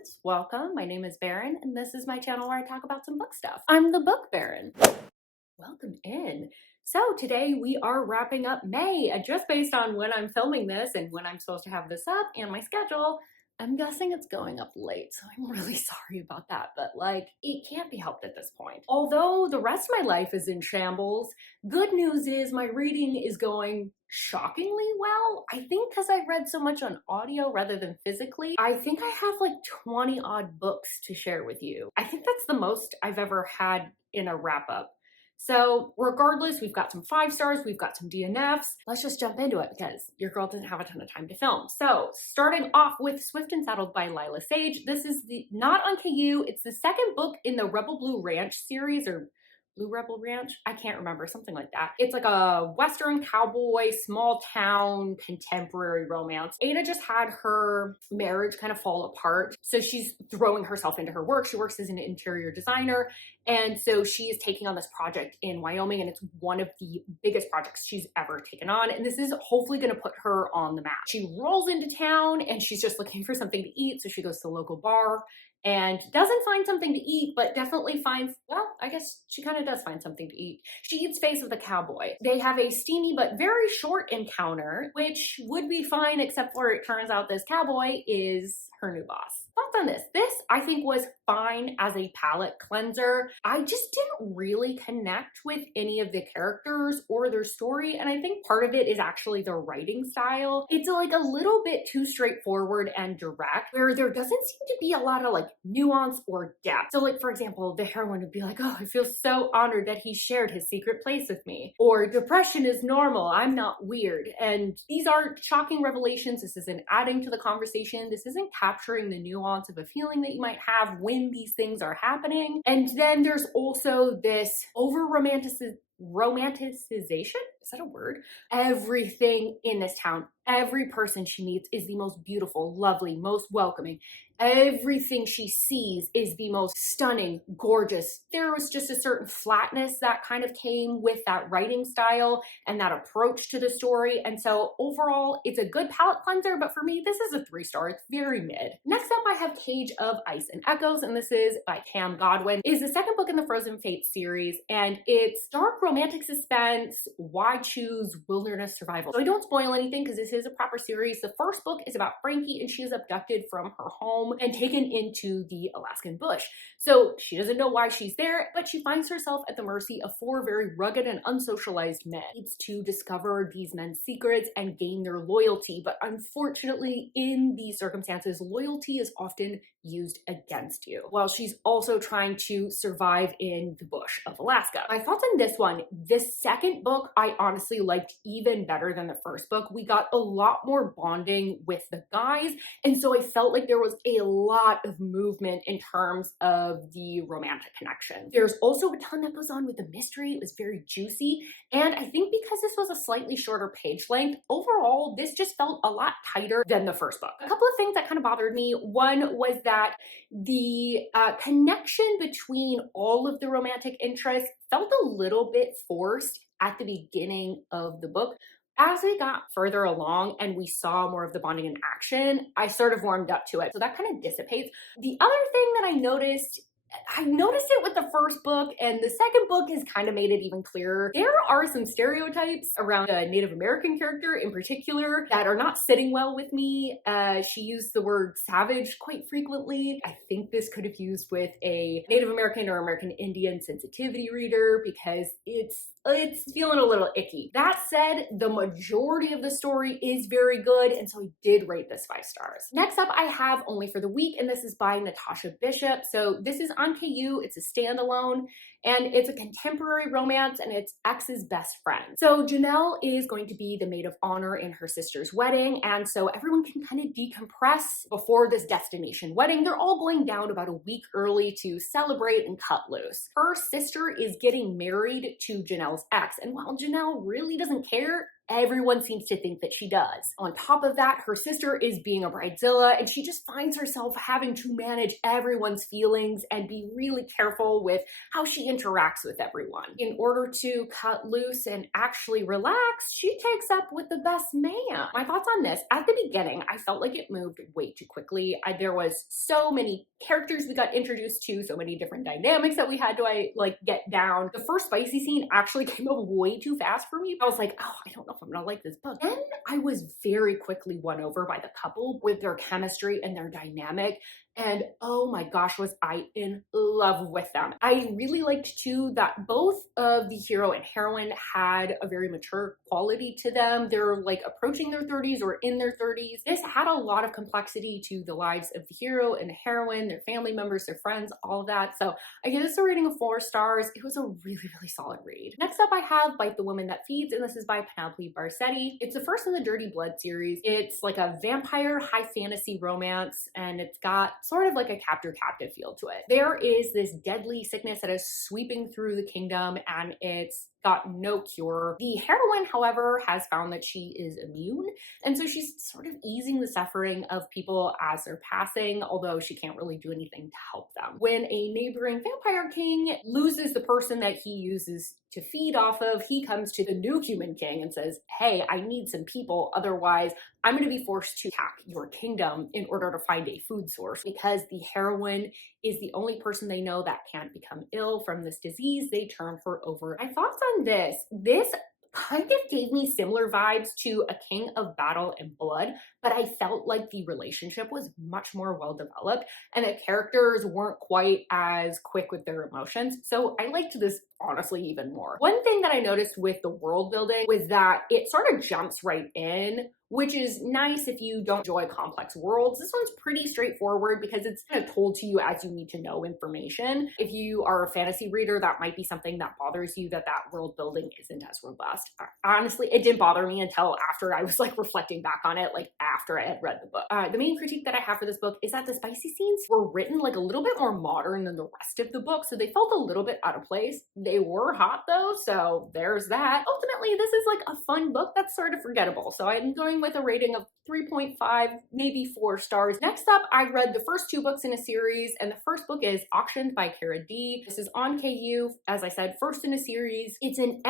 friends, welcome. My name is Baron, and this is my channel where I talk about some book stuff. I'm the Book Baron. Welcome in. So today we are wrapping up May, and just based on when I'm filming this and when I'm supposed to have this up and my schedule, I'm guessing it's going up late, so I'm really sorry about that, but like, it can't be helped at this point. Although the rest of my life is in shambles, good news is my reading is going shockingly well. I think because I read so much on audio rather than physically, I think I have like 20 odd books to share with you. I think that's the most I've ever had in a wrap up. So regardless, we've got some 5 stars, we've got some DNFs. Let's just jump into it because your girl didn't have a ton of time to film. So starting off with Swift and Saddled by Lila Sage. This is not on KU. It's the second book in the Rebel Blue Ranch series, or Blue Rebel Ranch? I can't remember, something like that. It's like a Western cowboy, small town, contemporary romance. Ada just had her marriage kind of fall apart, so she's throwing herself into her work. She works as an interior designer, and so she is taking on this project in Wyoming, and it's one of the biggest projects she's ever taken on, and this is hopefully going to put her on the map. She rolls into town, and she's just looking for something to eat, so she goes to the local bar, and doesn't find something to eat, but definitely finds, well, I guess she kind of does find something to eat. She eats face of the cowboy. They have a steamy but very short encounter, which would be fine, except for it turns out this cowboy is her new boss. Thoughts on this? This, I think, was fine as a palate cleanser. I just didn't really connect with any of the characters or their story, and I think part of it is actually the writing style. It's like a little bit too straightforward and direct, where there doesn't seem to be a lot of like nuance or depth. So like, for example, the heroine would be like, oh, I feel so honored that he shared his secret place with me. Or depression is normal, I'm not weird. And these aren't shocking revelations. This isn't adding to the conversation. This isn't capturing the nuance of a feeling that you might have when these things are happening. And then there's also this romanticization, is that a word? Everything in this town, every person she meets is the most beautiful, lovely, most welcoming. Everything she sees is the most stunning, gorgeous. There was just a certain flatness that kind of came with that writing style and that approach to the story. And so overall, it's a good palate cleanser, but for me, this is a 3-star. It's very mid. Next up, I have Cage of Ice and Echoes, and this is by Cam Godwin. It is the second book in the Frozen Fate series, and it's dark romantic suspense. Why choose wilderness survival? So I don't spoil anything because this is a proper series. The first book is about Frankie, and she is abducted from her home and taken into the Alaskan bush. So she doesn't know why she's there, but she finds herself at the mercy of 4 very rugged and unsocialized men. She needs to discover these men's secrets and gain their loyalty, but unfortunately in these circumstances, loyalty is often used against you, while she's also trying to survive in the bush of Alaska. My thoughts on this one, this second book I honestly liked even better than the first book. We got a lot more bonding with the guys, and so I felt like there was a lot of movement in terms of the romantic connection. There's also a ton that goes on with the mystery. It was very juicy, and I think because this was a slightly shorter page length, overall this just felt a lot tighter than the first book. A couple of things that kind of bothered me. One was that the connection between all of the romantic interests felt a little bit forced at the beginning of the book. As we got further along and we saw more of the bonding in action, I sort of warmed up to it. So that kind of dissipates. The other thing that I noticed it with the first book, and the second book has kind of made it even clearer. There are some stereotypes around a Native American character in particular that are not sitting well with me. She used the word savage quite frequently. I think this could have used with a Native American or American Indian sensitivity reader because it's feeling a little icky. That said, the majority of the story is very good, and so I did rate this 5 stars. Next up, I have Only for the Weak, and this is by Natasha Bishop. So this is on KU. It's a standalone, and it's a contemporary romance, and it's X's best friend. So Janelle is going to be the maid of honor in her sister's wedding, and so everyone can kind of decompress before this destination wedding. They're all going down about a week early to celebrate and cut loose. Her sister is getting married to Janelle's ex, and while Janelle really doesn't care, everyone seems to think that she does. On top of that, her sister is being a bridezilla, and she just finds herself having to manage everyone's feelings and be really careful with how she interacts with everyone. In order to cut loose and actually relax, she takes up with the best man. My thoughts on this: at the beginning, I felt like it moved way too quickly. There was so many characters we got introduced to, so many different dynamics that we had to get down. The first spicy scene actually came up way too fast for me. I was like, oh, I don't know if I'm gonna like this book. Then I was very quickly won over by the couple with their chemistry and their dynamic. And oh my gosh, was I in love with them. I really liked too that both of the hero and heroine had a very mature quality to them. They're like approaching their 30s or in their 30s. This had a lot of complexity to the lives of the hero and the heroine, their family members, their friends, all of that. So I give this a rating of 4 stars. It was a really, really solid read. Next up, I have Bite the Woman That Feeds, and this is by Penelope Barsetti. It's the first in the Dirty Blood series. It's like a vampire high fantasy romance, and it's got sort of like a captor-captive feel to it. There is this deadly sickness that is sweeping through the kingdom, and it's got no cure. The heroine, however, has found that she is immune, and so she's sort of easing the suffering of people as they're passing, although she can't really do anything to help them. When a neighboring vampire king loses the person that he uses to feed off of, he comes to the new human king and says, hey, I need some people, otherwise I'm going to be forced to attack your kingdom in order to find a food source. Because the heroine is the only person they know that can't become ill from this disease, they turn her over. My thoughts on this kind of gave me similar vibes to A King of Battle and Blood, but I felt like the relationship was much more well developed and the characters weren't quite as quick with their emotions. So I liked this honestly even more. One thing that I noticed with the world building was that it sort of jumps right in, which is nice if you don't enjoy complex worlds. This one's pretty straightforward because it's kind of told to you as you need to know information. If you are a fantasy reader, that might be something that bothers you, that world building isn't as robust. Honestly, it didn't bother me until after I was like reflecting back on it, like after I had read the book. The main critique that I have for this book is that the spicy scenes were written like a little bit more modern than the rest of the book, so they felt a little bit out of place. They were hot though, so there's that. Ultimately, this is like a fun book that's sort of forgettable, so I'm going with a rating of 3.5, maybe 4 stars. Next up, I read the first 2 books in a series, and the first book is Auctioned by Cara D. This is on KU, as I said, first in a series. It's an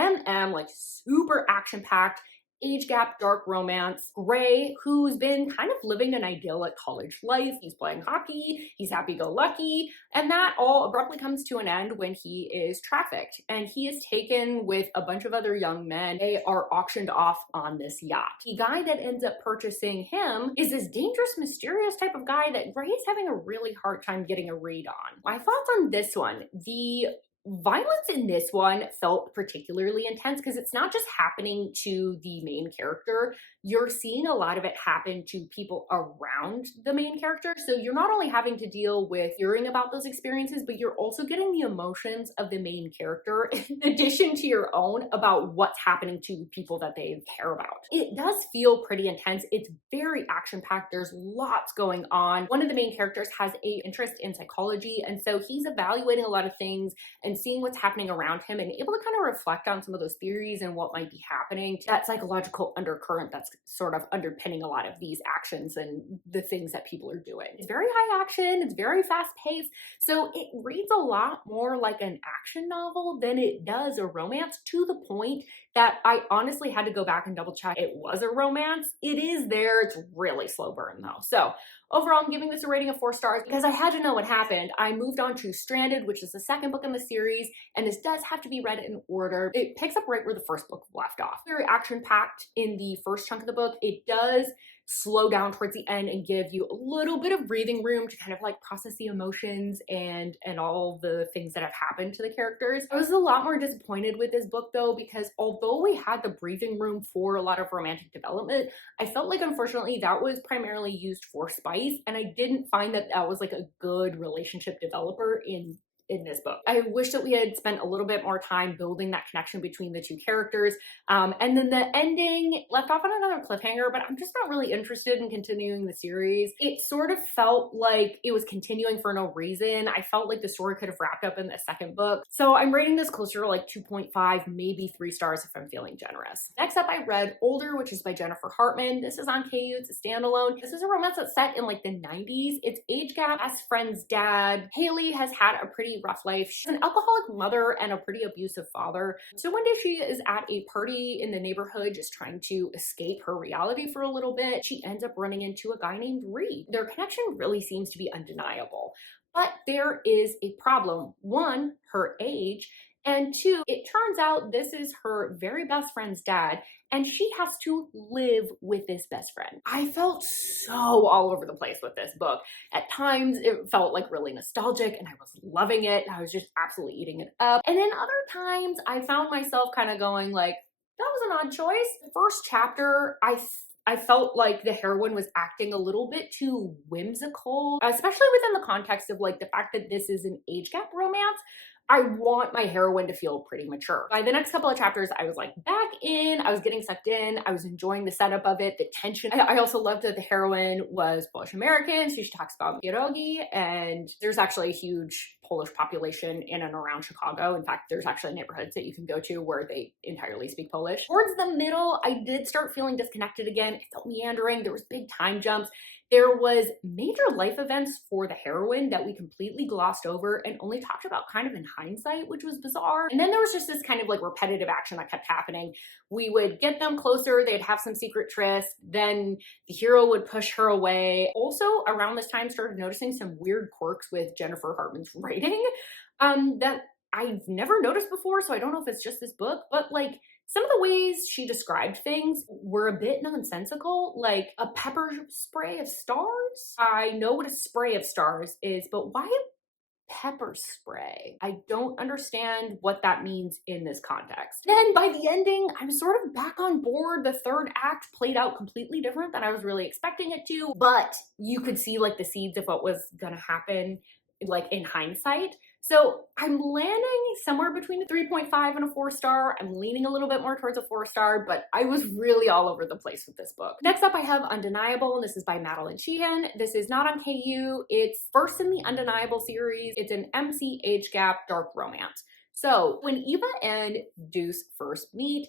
like super action-packed, age gap, dark romance. Gray, who's been kind of living an idyllic college life. He's playing hockey, he's happy-go-lucky, and that all abruptly comes to an end when he is trafficked. And he is taken with a bunch of other young men. They are auctioned off on this yacht. The guy that ends up purchasing him is this dangerous, mysterious type of guy that Gray is having a really hard time getting a read on. My thoughts on this one: the violence in this one felt particularly intense because it's not just happening to the main character. You're seeing a lot of it happen to people around the main character. So you're not only having to deal with hearing about those experiences, but you're also getting the emotions of the main character in addition to your own about what's happening to people that they care about. It does feel pretty intense. It's very action-packed. There's lots going on. One of the main characters has an interest in psychology, and so he's evaluating a lot of things and seeing what's happening around him and able to kind of reflect on some of those theories and what might be happening, that psychological undercurrent that's sort of underpinning a lot of these actions and the things that people are doing. It's very high action, it's very fast paced, so it reads a lot more like an action novel than it does a romance, to the point that I honestly had to go back and double check it was a romance. It is there, it's really slow burn though. So overall, I'm giving this a rating of 4 stars because I had to know what happened. I moved on to Stranded, which is the second book in the series, and this does have to be read in order. It picks up right where the first book left off. Very action-packed in the first chunk of the book. It does slow down towards the end and give you a little bit of breathing room to kind of like process the emotions and all the things that have happened to the characters. I was a lot more disappointed with this book though, because although we had the breathing room for a lot of romantic development, I felt like unfortunately that was primarily used for spice, and I didn't find that that was like a good relationship developer in in this book. I wish that we had spent a little bit more time building that connection between the two characters. And then the ending left off on another cliffhanger, but I'm just not really interested in continuing the series. It sort of felt like it was continuing for no reason. I felt like the story could have wrapped up in the second book. So I'm rating this closer to like 2.5, maybe 3 stars if I'm feeling generous. Next up, I read Older, which is by Jennifer Hartman. This is on KU. It's a standalone. This is a romance that's set in like the 90s. It's age gap. Best friend's dad. Haley has had a pretty rough life. She's an alcoholic mother and a pretty abusive father. So one day she is at a party in the neighborhood just trying to escape her reality for a little bit. She ends up running into a guy named Reed. Their connection really seems to be undeniable. But there is a problem. One, her age, and two, it turns out this is her very best friend's dad, and she has to live with this best friend. I felt so all over the place with this book. At times, it felt like really nostalgic, and I was loving it. I was just absolutely eating it up. And then other times, I found myself kind of going like, that was an odd choice. The first chapter, I felt like the heroine was acting a little bit too whimsical, especially within the context of like the fact that this is an age gap romance. I want my heroine to feel pretty mature. By the next couple of chapters, I was like back in, I was getting sucked in, I was enjoying the setup of it, the tension. I also loved that the heroine was Polish American, so she talks about pierogi, and there's actually a huge Polish population in and around Chicago. In fact, there's actually neighborhoods that you can go to where they entirely speak Polish. Towards the middle, I did start feeling disconnected again. It felt meandering, there was big time jumps. There was major life events for the heroine that we completely glossed over and only talked about kind of in hindsight, which was bizarre. And then there was just this kind of like repetitive action that kept happening. We would get them closer, they'd have some secret tryst, then the hero would push her away. Also, around this time, started noticing some weird quirks with Jennifer Hartman's writing that I've never noticed before, so I don't know if it's just this book, but like, some of the ways she described things were a bit nonsensical, like a pepper spray of stars. I know what a spray of stars is, but why a pepper spray? I don't understand what that means in this context. Then by the ending, I'm sort of back on board. The third act played out completely different than I was really expecting it to, but you could see like the seeds of what was gonna happen like in hindsight. So I'm landing somewhere between a 3.5 and a 4 star. I'm leaning a little bit more towards a 4 star, but I was really all over the place with this book. Next up, I have Undeniable, and this is by Madeline Sheehan. This is not on KU. It's first in the Undeniable series. It's an MC age gap dark romance. So when Eva and Deuce first meet,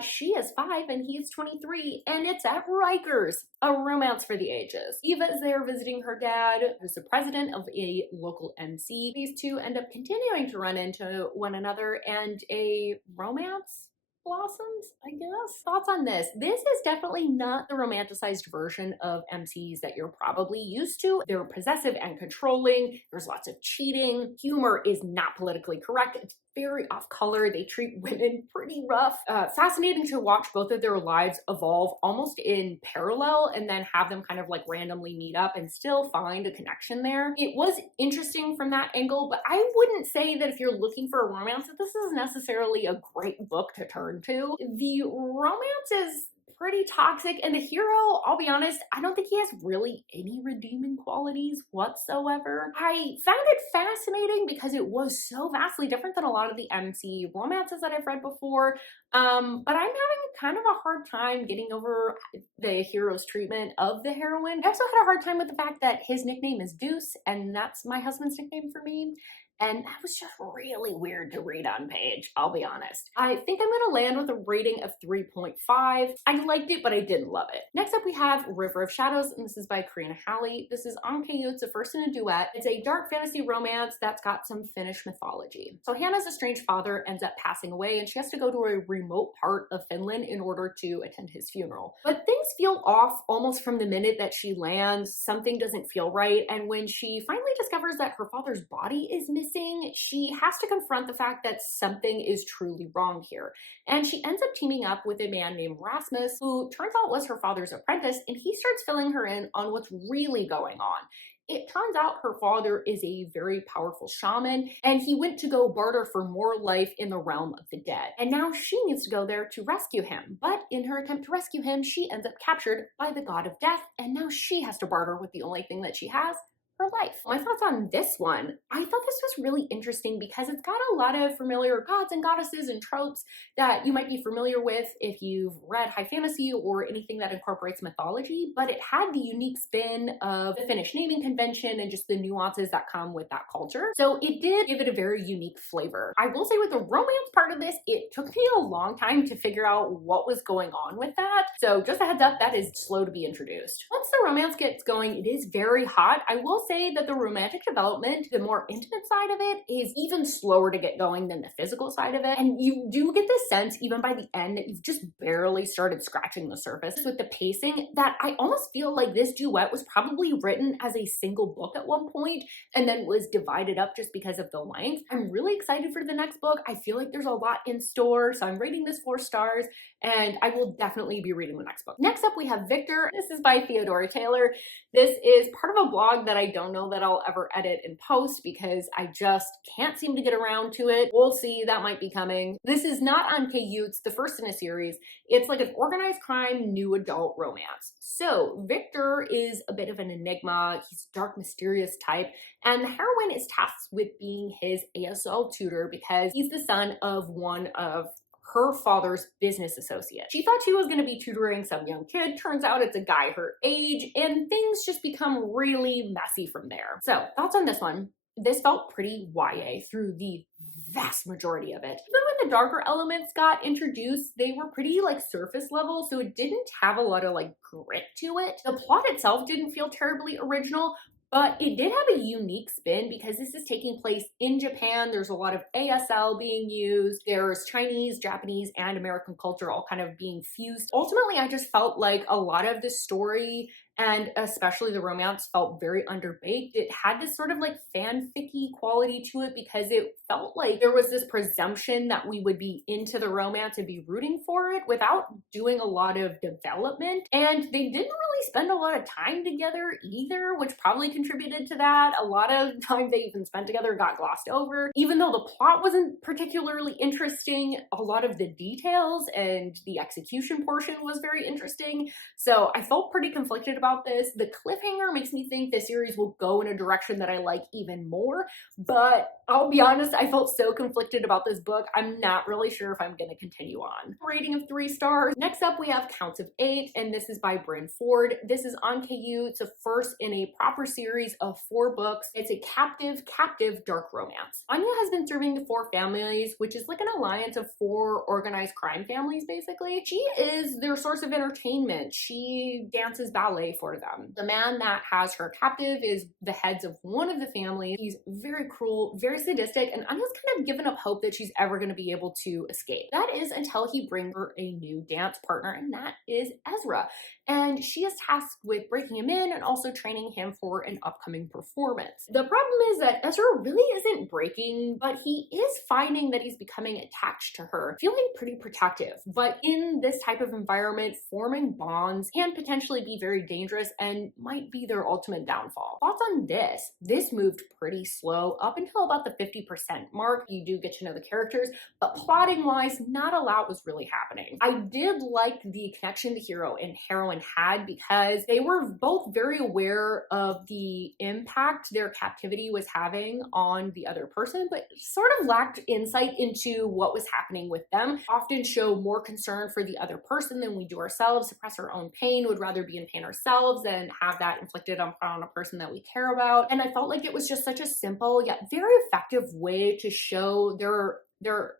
she is 5 and he is 23, and it's at Rikers, a romance for the ages. Eva is there visiting her dad, who's the president of a local MC. These two end up continuing to run into one another, and a romance blossoms, I guess. Thoughts on this? This is definitely not the romanticized version of MCs that you're probably used to. They're possessive and controlling. There's lots of cheating. Humor is not politically correct. It's very off color. They treat women pretty rough. Fascinating to watch both of their lives evolve almost in parallel and then have them kind of like randomly meet up and still find a connection there. It was interesting from that angle, but I wouldn't say that if you're looking for a romance that this is necessarily a great book to turn to. The romance is pretty toxic, and the hero, I'll be honest, I don't think he has really any redeeming qualities whatsoever. I found it fascinating because it was so vastly different than a lot of the MC romances that I've read before, but I'm having kind of a hard time getting over the hero's treatment of the heroine. I also had a hard time with the fact that his nickname is Deuce, and that's my husband's nickname for me. And that was just really weird to read on page, I'll be honest. I think I'm gonna land with a rating of 3.5. I liked it, but I didn't love it. Next up, we have River of Shadows, and this is by Karina Halley. This is on KU. It's a first in a duet. It's a dark fantasy romance that's got some Finnish mythology. So Hannah's estranged father ends up passing away, and she has to go to a remote part of Finland in order to attend his funeral. But things feel off almost from the minute that she lands. Something doesn't feel right, and when she finally discovers that her father's body is missing, she has to confront the fact that something is truly wrong here. And she ends up teaming up with a man named Rasmus, who turns out was her father's apprentice, and he starts filling her in on what's really going on. It turns out her father is a very powerful shaman, and he went to go barter for more life in the realm of the dead. And now she needs to go there to rescue him. But in her attempt to rescue him, she ends up captured by the god of death, and now she has to barter with the only thing that she has, her life. My thoughts on this one, I thought this was really interesting because it's got a lot of familiar gods and goddesses and tropes that you might be familiar with if you've read high fantasy or anything that incorporates mythology, but it had the unique spin of the Finnish naming convention and just the nuances that come with that culture. So it did give it a very unique flavor. I will say with the romance part of this, it took me a long time to figure out what was going on with that. So just a heads up, that is slow to be introduced. Once the romance gets going, it is very hot. I will say that the romantic development, the more intimate side of it, is even slower to get going than the physical side of it. And you do get this sense, even by the end, that you've just barely started scratching the surface with the pacing, that I almost feel like this duet was probably written as a single book at one point and then was divided up just because of the length. I'm really excited for the next book. I feel like there's a lot in store, so I'm rating this 4 stars, and I will definitely be reading the next book. Next up, we have Victor. This is by Theodora Taylor. This is part of a blog that I don't know that I'll ever edit and post because I just can't seem to get around to it. We'll see, that might be coming. This is not on KU, it's the first in a series. It's like an organized crime, new adult romance. So Victor is a bit of an enigma. He's a dark, mysterious type, and the heroine is tasked with being his ASL tutor because he's the son of one of her father's business associate. She thought she was going to be tutoring some young kid. Turns out it's a guy her age, and things just become really messy from there. So, thoughts on this one? This felt pretty YA through the vast majority of it. Even when the darker elements got introduced, they were pretty like surface level, so it didn't have a lot of like grit to it. The plot itself didn't feel terribly original, but it did have a unique spin because this is taking place in Japan. There's a lot of ASL being used. There's Chinese, Japanese, and American culture all kind of being fused. Ultimately, I just felt like a lot of the story and especially the romance felt very underbaked. It had this sort of like fanficky quality to it because it felt like there was this presumption that we would be into the romance and be rooting for it without doing a lot of development. And they didn't really spend a lot of time together either, which probably contributed to that. A lot of time they even spent together got glossed over. Even though the plot wasn't particularly interesting, a lot of the details and the execution portion was very interesting. So I felt pretty conflicted about this. The cliffhanger makes me think the series will go in a direction that I like even more, but I'll be honest, I felt so conflicted about this book, I'm not really sure if I'm going to continue on. Rating of 3 stars. Next up, we have Counts of 8, and this is by Bryn Ford. This is on KU. It's a first in a proper series of 4 books. It's a captive dark romance. Anya has been serving the 4 families, which is like an alliance of 4 organized crime families, basically. She is their source of entertainment. She dances ballet for them. The man that has her captive is the heads of one of the families. He's very cruel, very sadistic, and Anya's kind of given up hope that she's ever going to be able to escape. That is until he brings her a new dance partner, and that is Ezra. And she is tasked with breaking him in and also training him for an upcoming performance. The problem is that Ezra really isn't breaking, but he is finding that he's becoming attached to her, feeling pretty protective. But in this type of environment, forming bonds can potentially be very dangerous and might be their ultimate downfall. Thoughts on this? This moved pretty slow up until about the 50% mark. You do get to know the characters, but plotting wise, not a lot was really happening. I did like the connection the hero and heroine had because they were both very aware of the impact their captivity was having on the other person, but sort of lacked insight into what was happening with them. Often show more concern for the other person than we do ourselves, suppress our own pain, would rather be in pain ourselves than have that inflicted on a person that we care about. And I felt like it was just such a simple yet very effective way to show their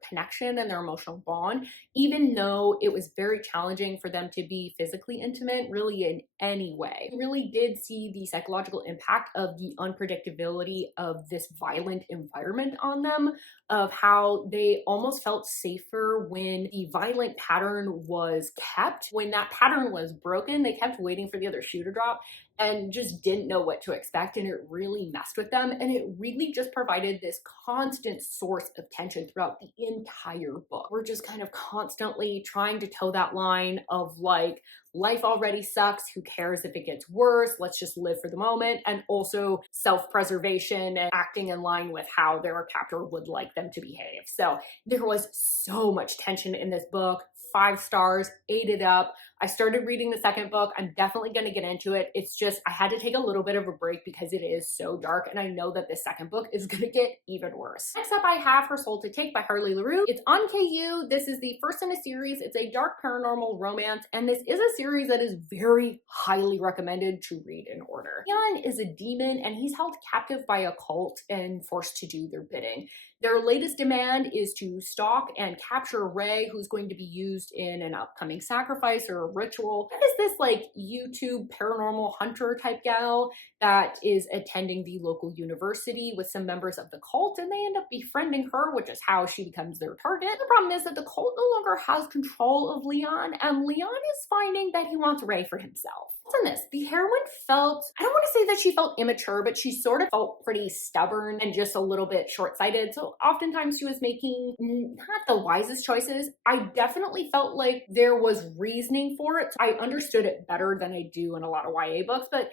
connection and their emotional bond, even though it was very challenging for them to be physically intimate really in any way. I really did see the psychological impact of the unpredictability of this violent environment on them, of how they almost felt safer when the violent pattern was kept. When that pattern was broken, they kept waiting for the other shoe to drop and just didn't know what to expect, and it really messed with them, and it really just provided this constant source of tension throughout the entire book. We're just kind of constantly trying to toe that line of like, life already sucks, who cares if it gets worse, let's just live for the moment, and also self-preservation and acting in line with how their captor would like them to behave. So there was so much tension in this book. 5 stars, ate it up. I started reading the second book. I'm definitely going to get into it. It's just, I had to take a little bit of a break because it is so dark, and I know that this second book is going to get even worse. Next up, I have Her Soul to Take by Harley LaRue. It's on KU. This is the first in a series. It's a dark paranormal romance, and this is a series that is very highly recommended to read in order. Leon is a demon, and he's held captive by a cult and forced to do their bidding. Their latest demand is to stalk and capture Ray, who's going to be used in an upcoming sacrifice or a ritual. That is this like YouTube paranormal hunter type gal that is attending the local university with some members of the cult, and they end up befriending her, which is how she becomes their target. The problem is that the cult no longer has control of Leon, and Leon is finding that he wants Ray for himself. On this, the heroine felt, I don't want to say that she felt immature, but she sort of felt pretty stubborn and just a little bit short-sighted. So oftentimes she was making not the wisest choices. I definitely felt like there was reasoning for it. So I understood it better than I do in a lot of YA books, but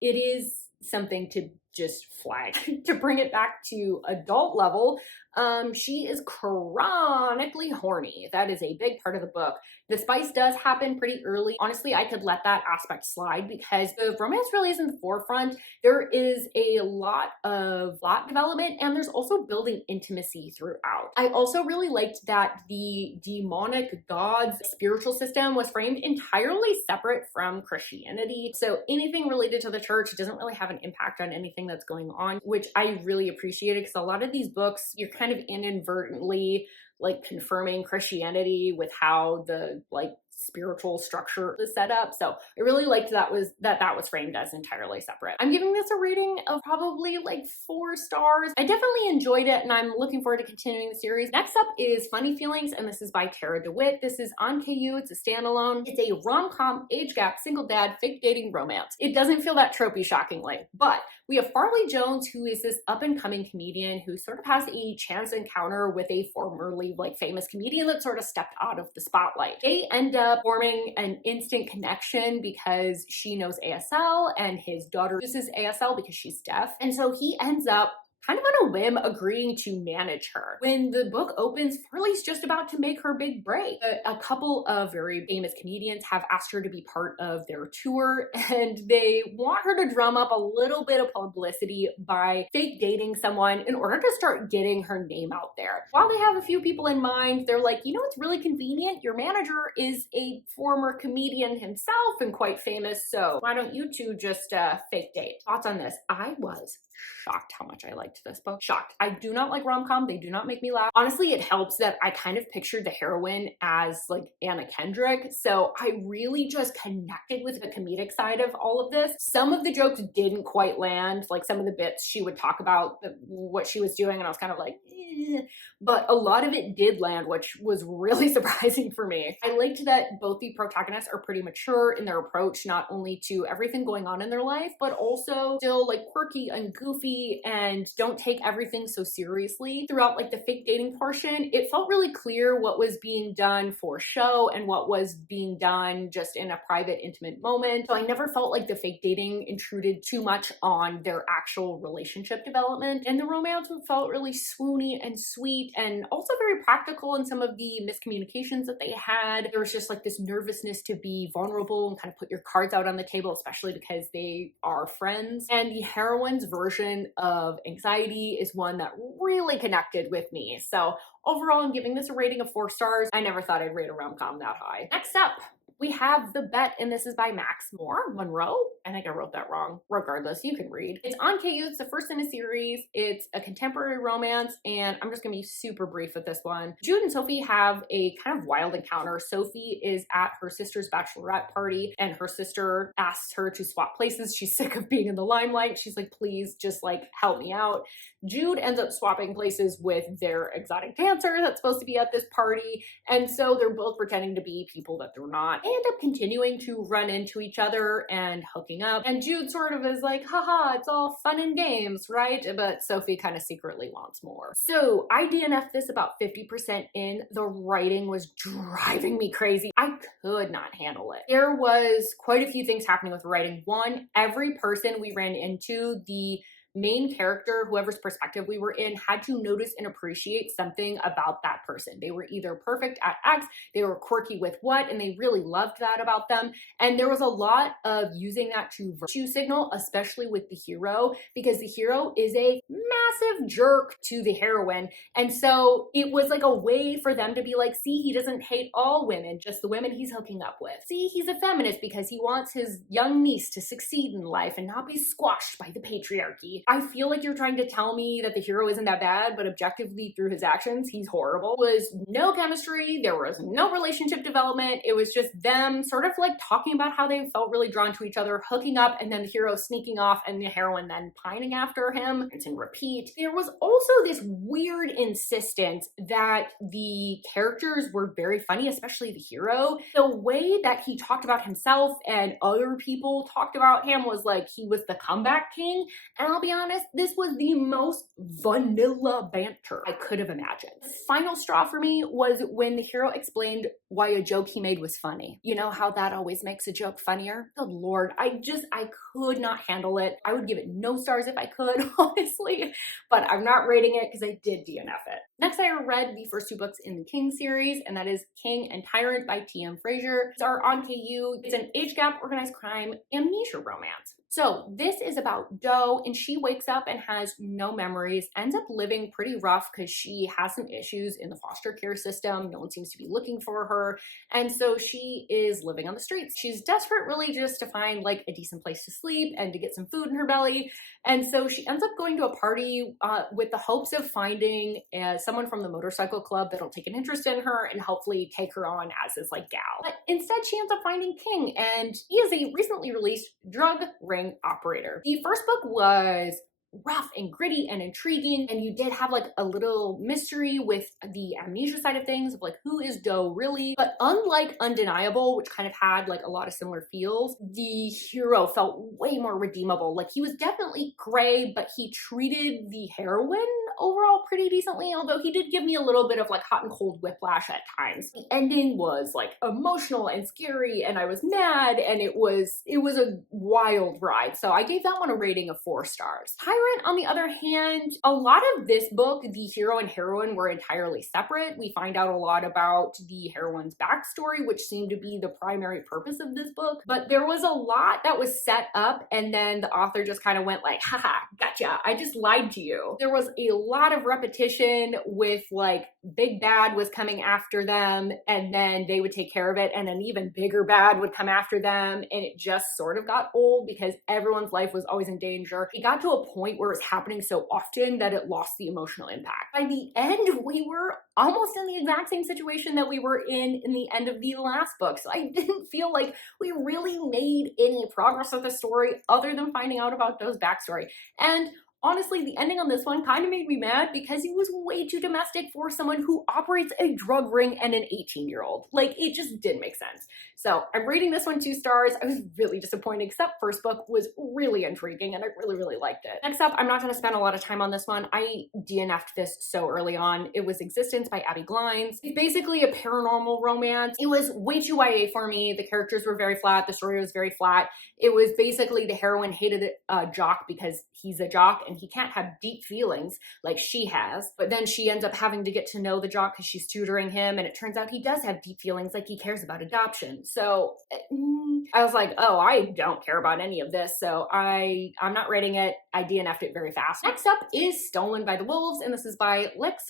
it is something to just flag. To bring it back to adult level, she is chronically horny. That is a big part of the book. The spice does happen pretty early. Honestly, I could let that aspect slide because the romance really is in the forefront. There is a lot of plot development, and there's also building intimacy throughout. I also really liked that the demonic gods spiritual system was framed entirely separate from Christianity. So anything related to the church doesn't really have an impact on anything that's going on, which I really appreciated, because a lot of these books, you're kind of inadvertently like confirming Christianity with how the like spiritual structure is set up. So I really liked that was framed as entirely separate. I'm giving this a rating of probably like 4 stars. I definitely enjoyed it, and I'm looking forward to continuing the series. Next up is Funny Feelings, and this is by Tara DeWitt. This is on KU. It's a standalone. It's a rom-com, age gap, single dad, fake dating romance. It doesn't feel that tropey, shockingly, but we have Farley Jones, who is this up-and-coming comedian who sort of has a chance encounter with a formerly like famous comedian that sort of stepped out of the spotlight. They end up forming an instant connection because she knows ASL and his daughter uses ASL because she's deaf. And so he ends up kind of on a whim agreeing to manage her. When the book opens, Farley's just about to make her big break. A couple of very famous comedians have asked her to be part of their tour, and they want her to drum up a little bit of publicity by fake dating someone in order to start getting her name out there. While they have a few people in mind, they're like, you know, it's really convenient. Your manager is a former comedian himself and quite famous, so why don't you two just fake date? Thoughts on this? I was shocked how much I liked this book. Shocked. I do not like rom-com. They do not make me laugh. Honestly, it helps that I kind of pictured the heroine as like Anna Kendrick. So I really just connected with the comedic side of all of this. Some of the jokes didn't quite land. Like some of the bits she would talk about what she was doing, and I was kind of like, eh. But a lot of it did land, which was really surprising for me. I liked that both the protagonists are pretty mature in their approach, not only to everything going on in their life, but also still like quirky and goofy and don't take everything so seriously. Throughout like the fake dating portion, it felt really clear what was being done for show and what was being done just in a private, intimate moment. So I never felt like the fake dating intruded too much on their actual relationship development. And the romance felt really swoony and sweet and also very practical in some of the miscommunications that they had. There was just like this nervousness to be vulnerable and kind of put your cards out on the table, especially because they are friends. And the heroine's version of anxiety is one that really connected with me. So overall, I'm giving this a rating of 4 stars. I never thought I'd rate a rom-com that high. Next up, we have The Bet, and this is by Max Monroe. I think I wrote that wrong. Regardless, you can read. It's on KU. It's the first in a series. It's a contemporary romance, and I'm just gonna be super brief with this one. Jude and Sophie have a kind of wild encounter. Sophie is at her sister's bachelorette party, and her sister asks her to swap places. She's sick of being in the limelight. She's like, please just like help me out. Jude ends up swapping places with their exotic dancer that's supposed to be at this party, and so they're both pretending to be people that they're not. They end up continuing to run into each other and hooking up, and Jude sort of is like, haha, it's all fun and games, right? But Sophie kind of secretly wants more. So I DNF'd this about 50% in. The writing was driving me crazy. I could not handle it. There was quite a few things happening with writing. One, every person we ran into, the main character, whoever's perspective we were in, had to notice and appreciate something about that person. They were either perfect at X, they were quirky with what, and they really loved that about them. And there was a lot of using that to virtue signal, especially with the hero, because the hero is a massive jerk to the heroine. And so it was like a way for them to be like, see, he doesn't hate all women, just the women he's hooking up with. See, he's a feminist because he wants his young niece to succeed in life and not be squashed by the patriarchy. I feel like you're trying to tell me that the hero isn't that bad, but objectively through his actions, he's horrible. There was no chemistry, there was no relationship development. It was just them sort of like talking about how they felt really drawn to each other, hooking up, and then the hero sneaking off and the heroine then pining after him. It's in repeat. There was also this weird insistence that the characters were very funny, especially the hero. The way that he talked about himself and other people talked about him was like he was the comeback king. And I'll be honest, this was the most vanilla banter I could have imagined. The final straw for me was when the hero explained why a joke he made was funny. You know how that always makes a joke funnier? Good Lord, I could not handle it. I would give it no stars if I could, honestly, but I'm not rating it because I did DNF it. Next, I read the first two books in the King series, and that is King and Tyrant by T.M. Frazier. It's our on KU. It's an age gap, organized crime, amnesia romance. So this is about Doe, and she wakes up and has no memories, ends up living pretty rough because she has some issues in the foster care system. No one seems to be looking for her. And so she is living on the streets. She's desperate really just to find like a decent place to sleep and to get some food in her belly. And so she ends up going to a party with the hopes of finding someone from the motorcycle club that'll take an interest in her and hopefully take her on as this like gal. But instead she ends up finding King, and he is a recently released drug ring operator. The first book was rough and gritty and intriguing, and you did have like a little mystery with the amnesia side of things of like, who is Doe really? But unlike Undeniable, which kind of had like a lot of similar feels, the hero felt way more redeemable. Like he was definitely gray, but he treated the heroine overall pretty decently, although he did give me a little bit of like hot and cold whiplash at times. The ending was like emotional and scary, and I was mad, and it was a wild ride. So I gave that one a rating of 4 stars. Tyrant, on the other hand, a lot of this book, the hero and heroine were entirely separate. We find out a lot about the heroine's backstory, which seemed to be the primary purpose of this book. But there was a lot that was set up, and then the author just kind of went like, haha, gotcha, I just lied to you. There was a lot of repetition with like big bad was coming after them, and then they would take care of it, and then even bigger bad would come after them, and it just sort of got old because everyone's life was always in danger. It got to a point where it was happening so often that it lost the emotional impact. By the end, we were almost in the exact same situation that we were in the end of the last book. So I didn't feel like we really made any progress with the story other than finding out about Doe's backstory. And honestly, the ending on this one kind of made me mad because he was way too domestic for someone who operates a drug ring and an 18-year-old. Like, it just didn't make sense. So I'm rating this one 2 stars. I was really disappointed because that first book was really intriguing and I really, really liked it. Next up, I'm not going to spend a lot of time on this one. I DNF'd this so early on. It was Existence by Abby Glines. It's basically a paranormal romance. It was way too YA for me. The characters were very flat. The story was very flat. It was basically the heroine hated a jock because he's a jock and he can't have deep feelings like she has. But then she ends up having to get to know the jock because she's tutoring him, and it turns out he does have deep feelings, like he cares about adoption. So I was like, oh, I don't care about any of this, so I'm not rating it. I DNF'd it very fast. Next up is Stolen by the Wolves, and this is by Likes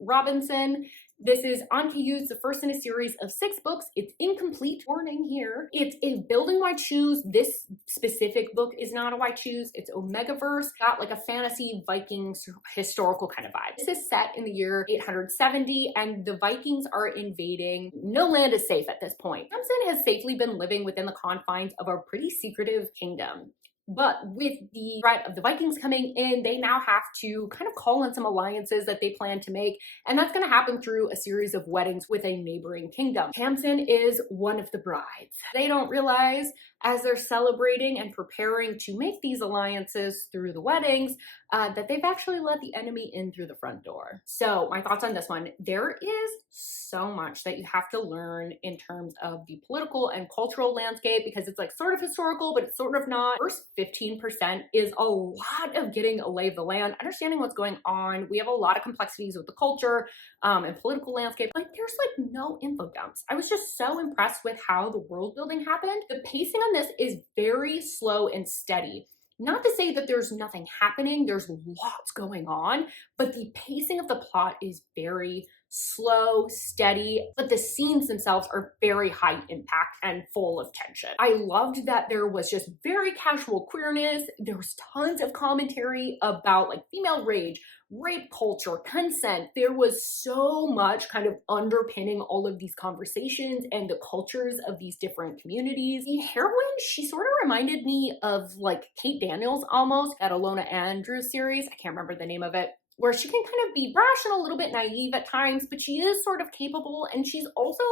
Robinson. This is on KU's, the first in a series of 6 books. It's incomplete, warning here. It's a building why choose. This specific book is not a why choose. It's Omegaverse. Got like a fantasy Vikings historical kind of vibe. This is set in the year 870, and the Vikings are invading. No land is safe at this point. Tamsin has safely been living within the confines of a pretty secretive kingdom. But with the threat of the Vikings coming in, they now have to kind of call in some alliances that they plan to make. And that's going to happen through a series of weddings with a neighboring kingdom. Tamsin is one of the brides. They don't realize as they're celebrating and preparing to make these alliances through the weddings, that they've actually let the enemy in through the front door. So my thoughts on this one, there is so much that you have to learn in terms of the political and cultural landscape because it's like sort of historical, but it's sort of not. First 15% is a lot of getting a lay of the land, understanding what's going on. We have a lot of complexities with the culture and political landscape. Like there's like no info dumps. I was just so impressed with how the world building happened. The pacing on this is very slow and steady. Not to say that there's nothing happening, there's lots going on, but the pacing of the plot is very slow, steady, but the scenes themselves are very high impact and full of tension. I loved that there was just very casual queerness. There was tons of commentary about like female rage, rape culture, consent. There was so much kind of underpinning all of these conversations and the cultures of these different communities. The heroine, she sort of reminded me of like Kate Daniels almost, that Alona Andrews series. I can't remember the name of it, where she can kind of be brash and a little bit naive at times, but she is sort of capable, and she's also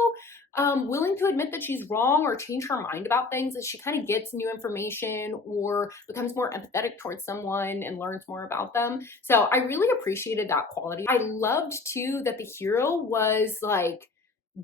willing to admit that she's wrong or change her mind about things as she kind of gets new information or becomes more empathetic towards someone and learns more about them. So I really appreciated that quality. I loved too that the hero was like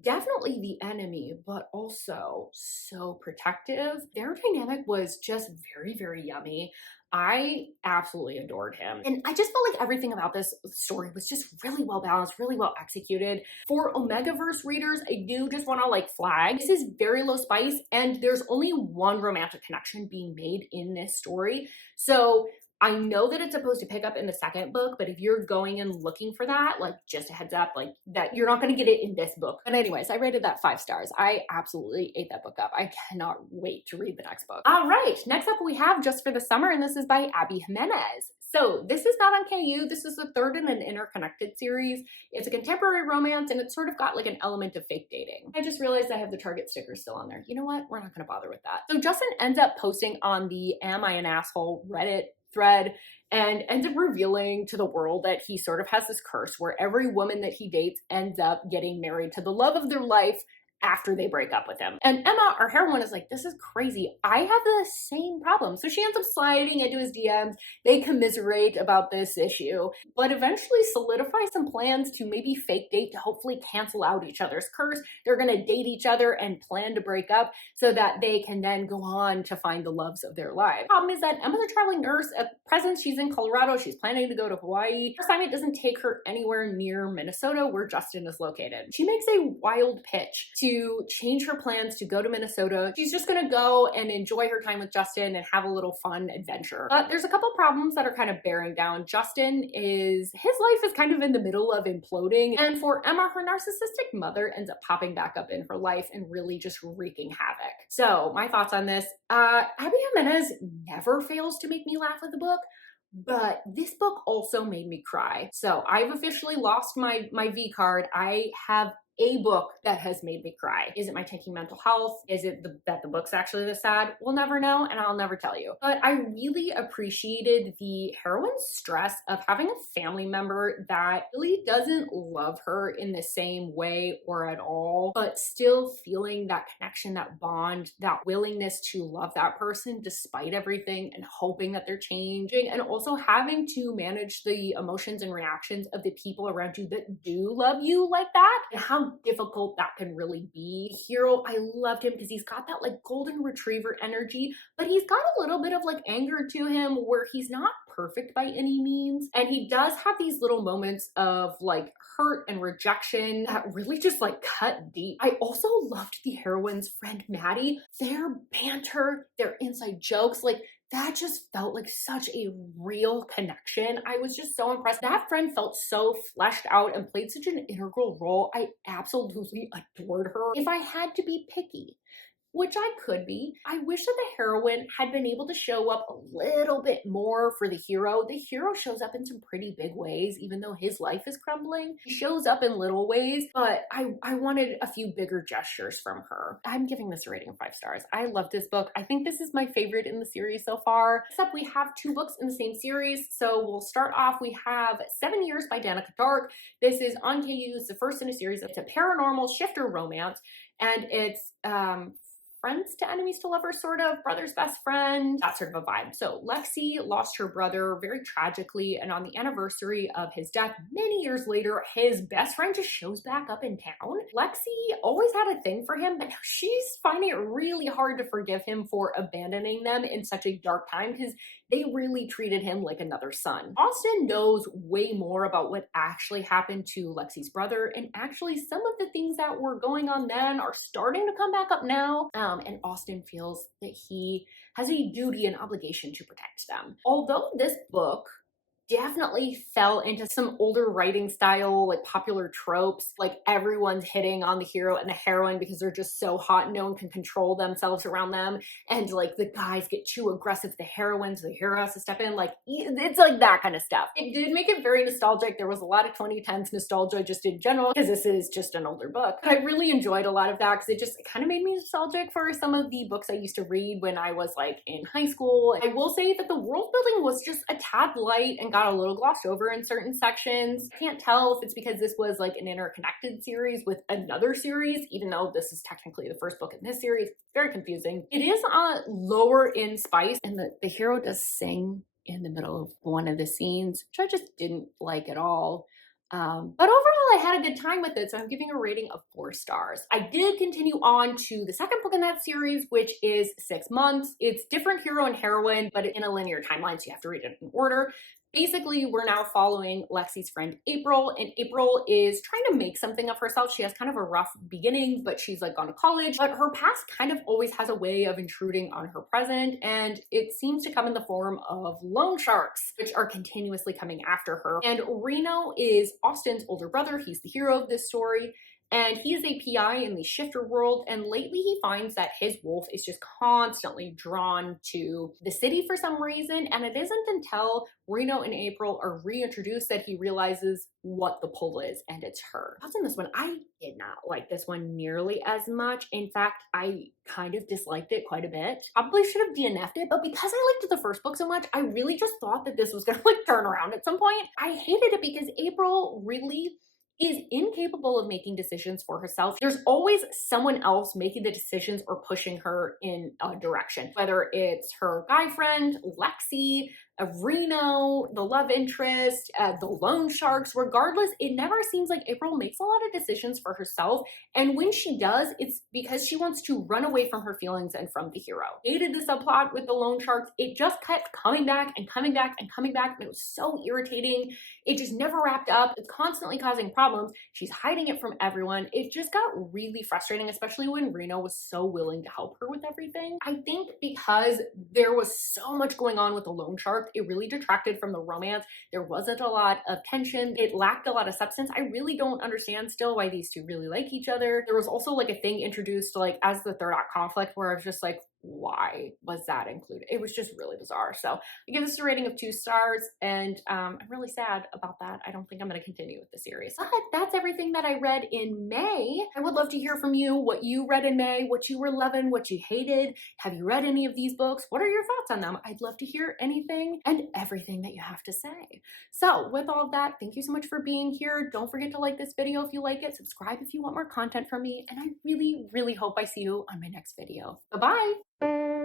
definitely the enemy, but also so protective. Their dynamic was just very, very yummy. I absolutely adored him. And I just felt like everything about this story was just really well balanced, really well executed. For Omegaverse readers, I do just want to like flag, this is very low spice and there's only one romantic connection being made in this story. So I know that it's supposed to pick up in the second book, but if you're going and looking for that, like just a heads up, like that you're not going to get it in this book. But anyways, I rated that 5 stars. I absolutely ate that book up. I cannot wait to read the next book. All right, next up we have Just for the Summer, and this is by Abby Jimenez. So this is not on KU. This is the third in an interconnected series. It's a contemporary romance, and it's sort of got like an element of fake dating. I just realized I have the Target sticker still on there. You know what? We're not going to bother with that. So Justin ends up posting on the Am I an Asshole Reddit thread and ends up revealing to the world that he sort of has this curse where every woman that he dates ends up getting married to the love of their life after they break up with him. And Emma, our heroine, is like, this is crazy. I have the same problem. So she ends up sliding into his DMs. They commiserate about this issue, but eventually solidify some plans to maybe fake date to hopefully cancel out each other's curse. They're gonna date each other and plan to break up so that they can then go on to find the loves of their lives. Problem is that Emma's a traveling nurse. At present, she's in Colorado. She's planning to go to Hawaii. Her assignment doesn't take her anywhere near Minnesota, where Justin is located. She makes a wild pitch to change her plans to go to Minnesota. She's just gonna go and enjoy her time with Justin and have a little fun adventure. But there's a couple problems that are kind of bearing down. Justin his life is kind of in the middle of imploding. And for Emma, her narcissistic mother ends up popping back up in her life and really just wreaking havoc. So my thoughts on this, Abby Jimenez never fails to make me laugh with the book, but this book also made me cry. So I've officially lost my V card. I have a book that has made me cry. Is it my tanking mental health? Is it that the book's actually this sad? We'll never know, and I'll never tell you. But I really appreciated the heroine's stress of having a family member that really doesn't love her in the same way or at all, but still feeling that connection, that bond, that willingness to love that person despite everything and hoping that they're changing, and also having to manage the emotions and reactions of the people around you that do love you like that, and how difficult that can really be. Hero, I loved him because he's got that like golden retriever energy, but he's got a little bit of like anger to him where he's not perfect by any means. And he does have these little moments of like hurt and rejection that really just like cut deep. I also loved the heroine's friend Maddie. Their banter, their inside jokes, like that just felt like such a real connection. I was just so impressed. That friend felt so fleshed out and played such an integral role. I absolutely adored her. If I had to be picky, which I could be, I wish that the heroine had been able to show up a little bit more for the hero. The hero shows up in some pretty big ways, even though his life is crumbling. He shows up in little ways, but I wanted a few bigger gestures from her. I'm giving this a rating of 5 stars. I love this book. I think this is my favorite in the series so far. Except we have 2 books in the same series. So we'll start off, we have 7 Years by Danica Dark. This is on KU. It's the first in a series. It's a paranormal shifter romance, and it's friends to enemies to lovers, sort of, brother's best friend, that sort of a vibe. So Lexi lost her brother very tragically, and on the anniversary of his death, many years later, his best friend just shows back up in town. Lexi always had a thing for him, but she's finding it really hard to forgive him for abandoning them in such a dark time because they really treated him like another son. Austin knows way more about what actually happened to Lexi's brother, and actually some of the things that were going on then are starting to come back up now, and Austin feels that he has a duty and obligation to protect them. Although this book definitely fell into some older writing style, like popular tropes, like everyone's hitting on the hero and the heroine because they're just so hot and no one can control themselves around them, and like the guys get too aggressive to the heroine, so the hero has to step in. Like, it's like that kind of stuff. It did make it very nostalgic. There was a lot of 2010s nostalgia just in general because this is just an older book. But I really enjoyed a lot of that because it kind of made me nostalgic for some of the books I used to read when I was like in high school. I will say that the world building was just a tad light and got a little glossed over in certain sections. I can't tell if it's because this was like an interconnected series with another series, even though this is technically the first book in this series. It's very confusing. It is lower in spice, and the hero does sing in the middle of one of the scenes, which I just didn't like at all. But overall, I had a good time with it, so I'm giving a rating of 4 stars. I did continue on to the second book in that series, which is 6 Months. It's different hero and heroine, but in a linear timeline, so you have to read it in order. Basically, we're now following Lexi's friend April, and April is trying to make something of herself. She has kind of a rough beginning, but she's like gone to college, but her past kind of always has a way of intruding on her present, and it seems to come in the form of loan sharks, which are continuously coming after her. And Reno is Austin's older brother. He's the hero of this story. And he is a PI in the shifter world, and lately he finds that his wolf is just constantly drawn to the city for some reason, and it isn't until Reno and April are reintroduced that he realizes what the pull is, and it's her. Thoughts on this one? I did not like this one nearly as much. In fact, I kind of disliked it quite a bit. Probably should have DNF'd it, but because I liked the first book so much, I really just thought that this was gonna like turn around at some point. I hated it because April really is incapable of making decisions for herself. There's always someone else making the decisions or pushing her in a direction, whether it's her guy friend, Lexi, Reno, the love interest, the loan sharks. Regardless, it never seems like April makes a lot of decisions for herself. And when she does, it's because she wants to run away from her feelings and from the hero. Hated the subplot with the loan sharks. It just kept coming back and coming back and coming back. And it was so irritating. It just never wrapped up. It's constantly causing problems. She's hiding it from everyone. It just got really frustrating, especially when Reno was so willing to help her with everything. I think because there was so much going on with the loan shark, it really detracted from the romance. There wasn't a lot of tension. It lacked a lot of substance. I really don't understand still why these two really like each other. There was also like a thing introduced like as the third act conflict where I was just like, why was that included? It was just really bizarre. So I give this a rating of 2 stars, and I'm really sad about that. I don't think I'm going to continue with the series. But that's everything that I read in May. I would love to hear from you what you read in May, what you were loving, what you hated. Have you read any of these books? What are your thoughts on them? I'd love to hear anything and everything that you have to say. So with all of that, thank you so much for being here. Don't forget to like this video if you like it, subscribe if you want more content from me, and I really, really hope I see you on my next video. Bye-bye.